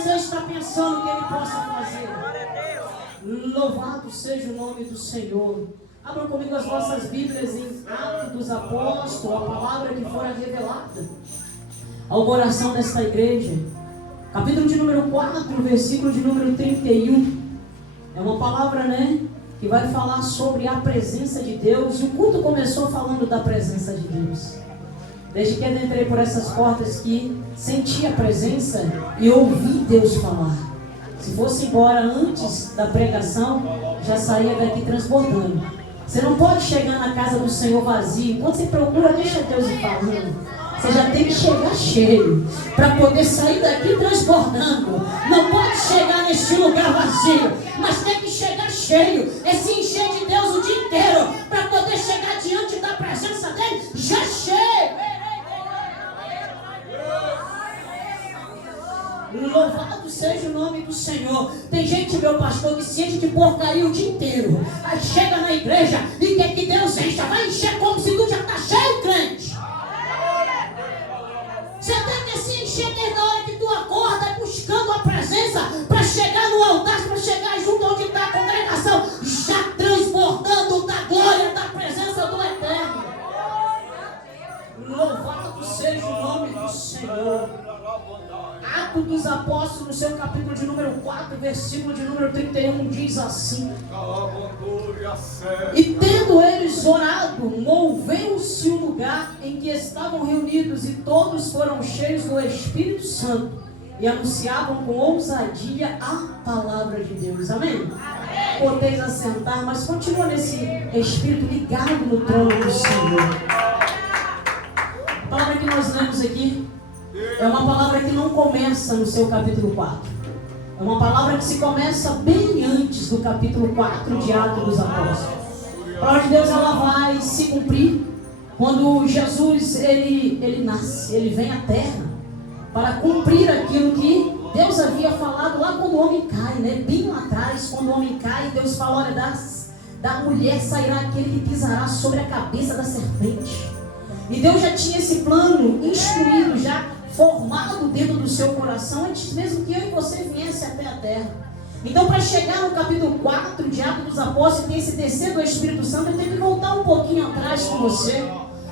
você está pensando que Ele possa fazer. Louvado seja o nome do Senhor. Abram comigo as vossas Bíblias em Atos dos Apóstolos, a palavra que fora revelada ao coração desta igreja. Capítulo de número 4, versículo de número 31. É uma palavra, que vai falar sobre a presença de Deus. E o culto começou falando da presença de Deus. Desde que eu entrei por essas portas que senti a presença e ouvi Deus falar. Se fosse embora antes da pregação, já saía daqui transbordando. Você não pode chegar na casa do Senhor vazio. Enquanto você procura, deixa Deus ir falando. Você já tem que chegar cheio para poder sair daqui transbordando. Não pode chegar neste lugar vazio, mas tem que chegar cheio. É se encher de Deus o dia inteiro para poder chegar diante da presença dele já cheio. Louvado seja o nome do Senhor. Tem gente, meu pastor, que se enche de porcaria o dia inteiro. Aí chega na igreja e quer que Deus encha. Vai encher como se tu já está cheio, crente. Você tem que se encher desde a hora que tu acorda, buscando a presença, para chegar no altar, para chegar junto onde está a congregação, já transbordando da glória, da presença do Eterno. Louvado seja o nome do Senhor. Atos dos Apóstolos, no seu capítulo de número 4, versículo de número 31, diz assim: E tendo eles orado, moveu-se o lugar em que estavam reunidos, e todos foram cheios do Espírito Santo, e anunciavam com ousadia a palavra de Deus. Amém? Podeis assentar, mas continua nesse Espírito ligado no trono do Senhor. A palavra que nós lemos aqui é uma palavra que não começa no seu capítulo 4. É uma palavra que se começa bem antes do capítulo 4 de Atos dos Apóstolos. A palavra de Deus, ela vai se cumprir quando Jesus ele nasce, ele vem à terra para cumprir aquilo que Deus havia falado lá quando o homem cai, bem lá atrás, quando o homem cai, Deus fala: olha, da mulher sairá aquele que pisará sobre a cabeça da serpente. E Deus já tinha esse plano instruído, já formado dentro do seu coração, antes mesmo que eu e você viesse até a terra. Então, para chegar no capítulo 4 de Atos dos Apóstolos, tem esse descer do Espírito Santo, eu tenho que voltar um pouquinho atrás com você.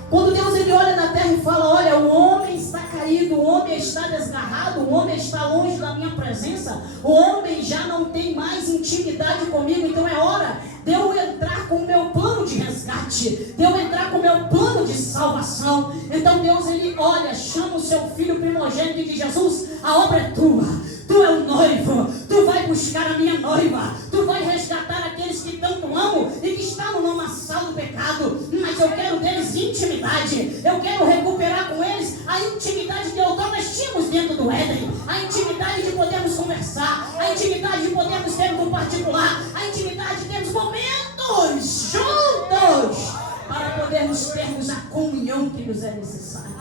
Quando Deus ele olha na terra e fala: olha, o homem está caído, o homem está desgarrado, o homem está longe da minha presença, o homem já não tem mais intimidade comigo, então é hora de eu entrar com o meu plano de resgate, de eu entrar com o meu plano de salvação. Então Deus ele olha, chama o seu filho primogênito e diz: Jesus, a obra é tua, tu é o noivo, tu vai buscar a minha noiva, tu vai resgatar aqueles que tanto amo e que estavam no lamaçal do pecado, mas eu quero deles intimidade, eu quero recuperar com eles a intimidade que nós tínhamos dentro do Éden, a intimidade de podermos conversar, a intimidade de podermos ter no particular, a intimidade de termos momentos juntos para podermos termos a comunhão que nos é necessária.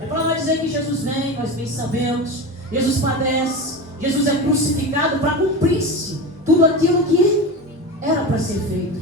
É para nós dizer que Jesus vem, nós bem sabemos, Jesus padece, Jesus é crucificado para cumprir-se tudo aquilo que era para ser feito,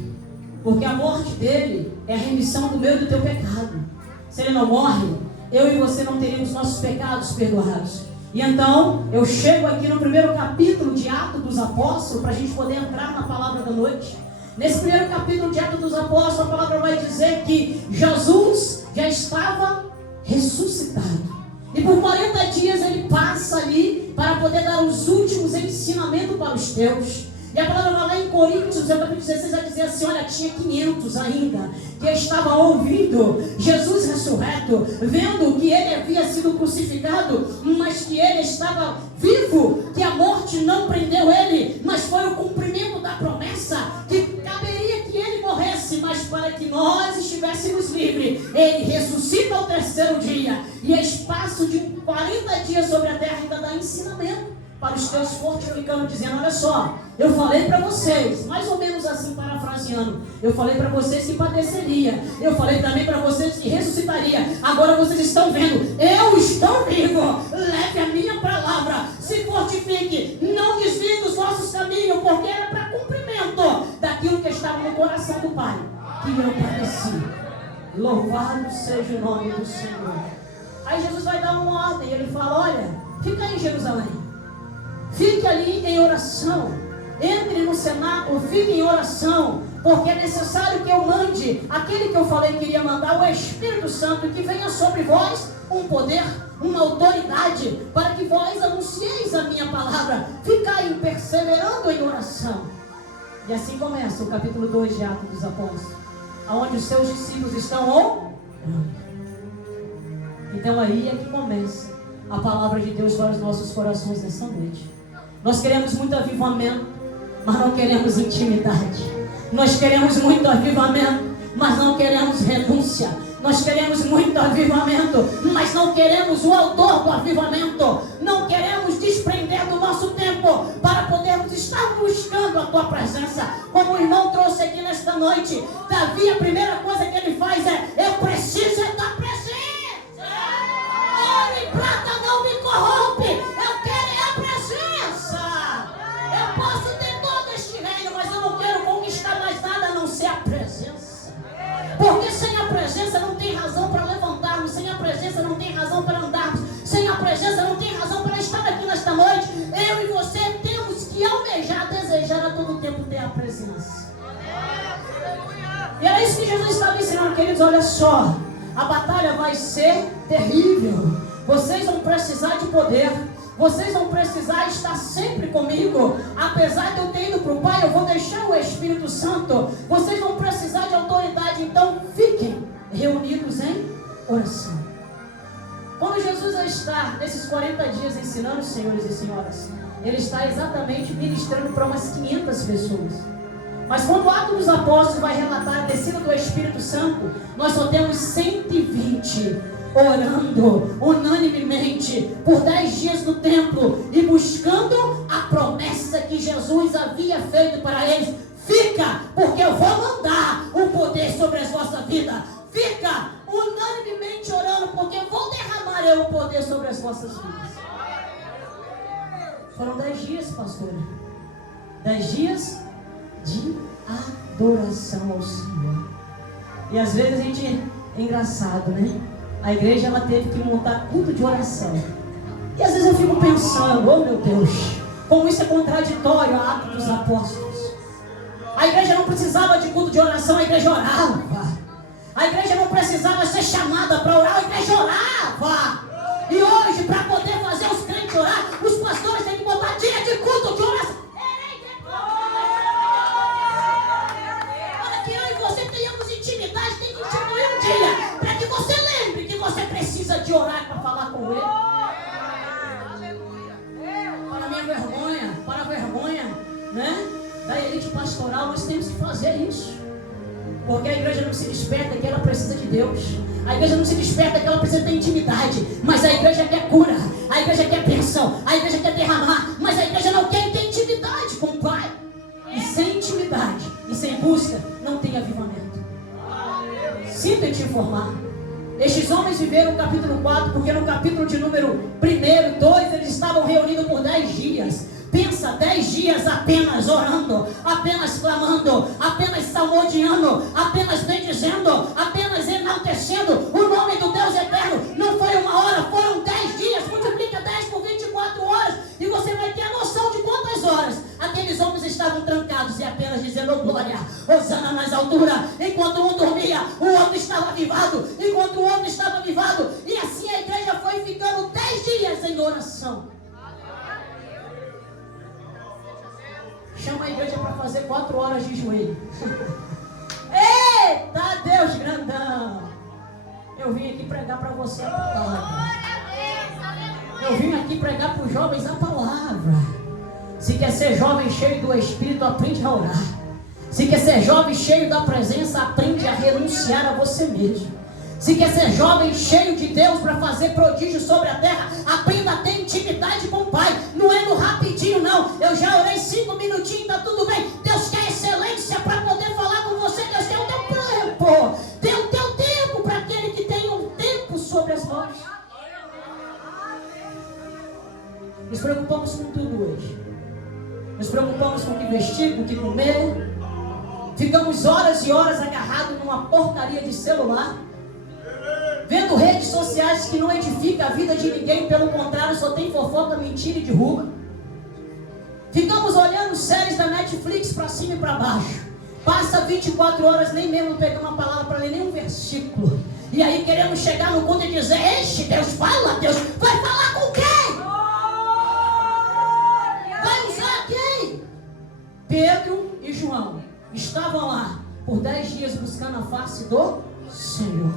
porque a morte dele é a remissão do meu e do teu pecado. Se ele não morre, eu e você não teríamos nossos pecados perdoados. E então eu chego aqui no primeiro capítulo de Atos dos Apóstolos, para a gente poder entrar na palavra da noite. Nesse primeiro capítulo de Atos dos Apóstolos, a palavra vai dizer que Jesus já estava ressuscitado. E por 40 dias ele passa ali para poder dar os últimos ensinamentos para os teus. E a palavra vai lá em Coríntios, no capítulo 16, vai dizer assim: olha, tinha 500 ainda que estavam ouvindo Jesus ressurreto, vendo que ele havia sido crucificado, mas que ele estava vivo, que a morte não prendeu ele, mas foi o cumprimento da promessa, que caberia que ele morresse, mas para que nós estivéssemos livres, ele ressuscita ao terceiro dia, e a espaço de 40 dias sobre a terra ainda dá ensinamento para os teus fortificando, dizendo: olha só, eu falei para vocês, mais ou menos assim, parafraseando, eu falei para vocês que padeceria, eu falei também para vocês que ressuscitaria, agora vocês estão vendo, eu estou vivo, leve a minha palavra, se fortifique, não desvie dos vossos caminhos, porque era para cumprimento daquilo que estava no coração do Pai, que eu padeci. Louvado seja o nome do Senhor. Aí Jesus vai dar uma ordem, ele fala: olha, fica ficar em Jerusalém. Fique ali em oração. Entre no cenáculo, fique em oração. Porque é necessário que eu mande aquele que eu falei que iria mandar, o Espírito Santo, que venha sobre vós um poder, uma autoridade, para que vós anuncieis a minha palavra. Ficai perseverando em oração. E assim começa o capítulo 2 de Atos dos Apóstolos, onde os seus discípulos estão orando. Então aí é que começa a palavra de Deus para os nossos corações nessa noite. Nós queremos muito avivamento, mas não queremos intimidade. Nós queremos muito avivamento, mas não queremos renúncia. Nós queremos muito avivamento, mas não queremos o autor do avivamento. Não queremos desprender do nosso tempo para podermos estar buscando a tua presença. Como o irmão trouxe aqui nesta noite, Davi, a primeira coisa que ele faz é: eu preciso da presença. Ouro e prata não me corrompe. Eu quero a presença. Eu posso ter todo este reino, mas eu não quero conquistar mais nada a não ser a presença. Porque sem a presença não tem razão para levantarmos, sem a presença não tem razão para andarmos, sem a presença não tem razão para estar aqui nesta noite. Eu e você temos que almejar, desejar a todo tempo ter a presença. E era isso que Jesus estava ensinando, queridos. Olha só, a batalha vai ser terrível. Vocês vão precisar de poder. Vocês vão precisar estar sempre comigo. Apesar de eu ter ido para o Pai, eu vou deixar o Espírito Santo. Vocês vão precisar de autoridade. Então fiquem reunidos em oração. Quando Jesus está nesses 40 dias ensinando, senhores e senhoras, Ele está exatamente ministrando para umas 500 pessoas. Mas quando o Atos dos Apóstolos vai relatar a descida do Espírito Santo, nós só temos 120 orando unanimemente por 10 dias no templo e buscando a promessa que Jesus havia feito para eles. Fica, porque eu vou mandar o poder sobre a vossa vida. Fica unanimemente orando, porque eu vou derramar eu o poder sobre as vossas vidas. Foram 10 dias, pastor. 10 dias de adoração ao Senhor. E às vezes a gente é engraçado, né? A igreja, ela teve que montar culto de oração. E às vezes eu fico pensando: oh meu Deus, como isso é contraditório a Atos dos Apóstolos. A igreja não precisava de culto de oração, a igreja orava. A igreja não precisava ser chamada para orar, a igreja orava. E hoje, para poder fazer os crentes orar, os pastores têm que botar dia de culto de oração. Para que eu e você tenhamos intimidade, tem que instituir um dia para que você lembre que você precisa de orar para falar com Ele. Para a vergonha, né, da elite pastoral, nós temos que fazer isso. Porque a igreja não se desperta que ela precisa de Deus. A igreja não se desperta que ela precisa ter intimidade. Mas a igreja quer cura, a igreja quer bênção, a igreja quer derramar. Mas a igreja não quer ter intimidade com o Pai. E sem intimidade e sem busca, não tem avivamento. Sinto em te informar. Estes homens viveram o capítulo 4, porque no capítulo de número 1, 2, eles estavam reunidos por 10 dias. Pensa, 10 dias apenas orando, apenas clamando, apenas salmodiando, apenas bendizendo, apenas enaltecendo o nome do Deus eterno. Não foi uma hora, foram 10 dias. Multiplica 10 por 24 horas e você vai ter a noção de quantas horas aqueles homens estavam trancados e apenas dizendo: oh glória, hosana nas alturas. Enquanto um dormia, o outro estava avivado, enquanto o outro estava avivado. E assim a igreja foi ficando 10 dias em oração. Chama a igreja para fazer 4 horas de joelho. Eita Deus grandão! Eu vim aqui pregar para você a palavra. Eu vim aqui pregar para os jovens a palavra. Se quer ser jovem cheio do Espírito, aprende a orar. Se quer ser jovem cheio da presença, aprende a renunciar a você mesmo. Se quer ser jovem cheio de Deus para fazer prodígio sobre a terra, aprenda a ter intimidade com o Pai. Não é no rapidinho não. Eu já orei 5 minutinhos, está tudo bem. Deus quer excelência para poder falar com você. Deus quer o teu tempo. Dê o teu tempo para aquele que tem um tempo sobre as mãos. Nos preocupamos com tudo hoje. Nos preocupamos com o que vestir, com o que comer. Ficamos horas e horas agarrados numa porcaria de celular. Vendo redes sociais que não edificam a vida de ninguém, pelo contrário, só tem fofoca, mentira e derruba. Ficamos olhando séries da Netflix para cima e para baixo. Passa 24 horas, nem mesmo pegamos uma palavra para ler, nem um versículo. E aí queremos chegar no culto e dizer: enche, Deus, fala, Deus. Vai falar com quem? Vai usar quem? Pedro e João estavam lá por 10 dias buscando a face do Senhor.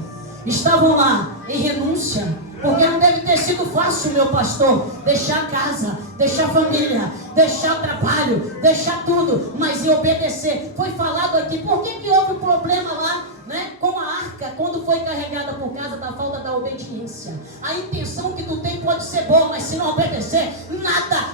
Estavam lá em renúncia, porque não deve ter sido fácil, meu pastor, deixar a casa, deixar a família, deixar o trabalho, deixar tudo, mas em obedecer. Foi falado aqui, por que houve um problema lá, né, com a arca, quando foi carregada, por causa da falta da obediência. A intenção que tu tem pode ser boa, mas se não obedecer, nada